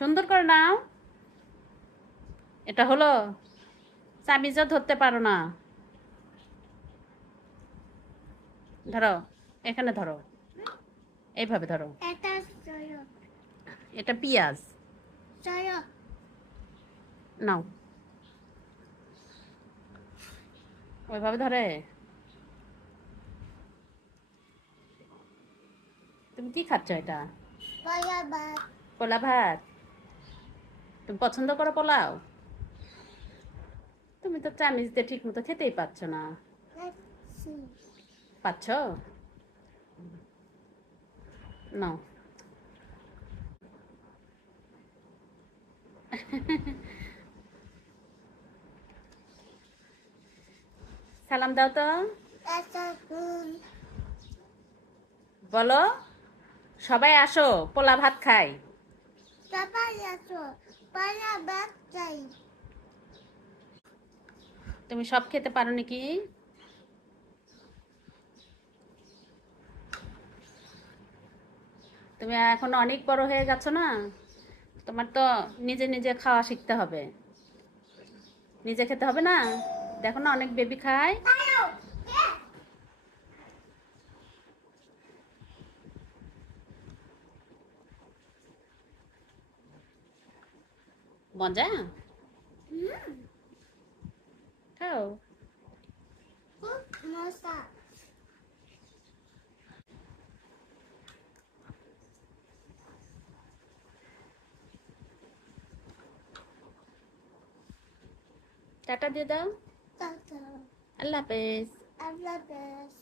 সুন্দর করে নাও। এটা হলো চাবিজও ধরতে পারো না। ধরো, এখানে ধরো, এইভাবে ধরো। এটা সরো এটা পেঁয়াজ। সরো নাও, ওইভাবে ধরে। তুমি কি খাচ্ছ এটা? বরাবর পোলা ভাত। তুমি পছন্দ করো পোলাও? তুমি তো চামিচ দিয়ে ঠিক মতো খেতেই পাচ্ছ না। আছি পাচ্ছ? নাও। সালাম দাও তো। এটা কোন বলো, সবাই আসো পোলা ভাত খাই। সবাই আসো বরাবর চাই তুমি সব খেতে পারো নাকি? তুমি এখন অনেক বড় হয়ে গেছো না, তোমার তো নিজে নিজে খাওয়া শিখতে হবে। নিজে খেতে হবে না? দেখো না অনেক বেবি খায়। মজা। খাও। খুব মজা টাটা দিয়ে দাও। টাটা আল্লাহ হাফেজ। আল্লাহ হাফেজ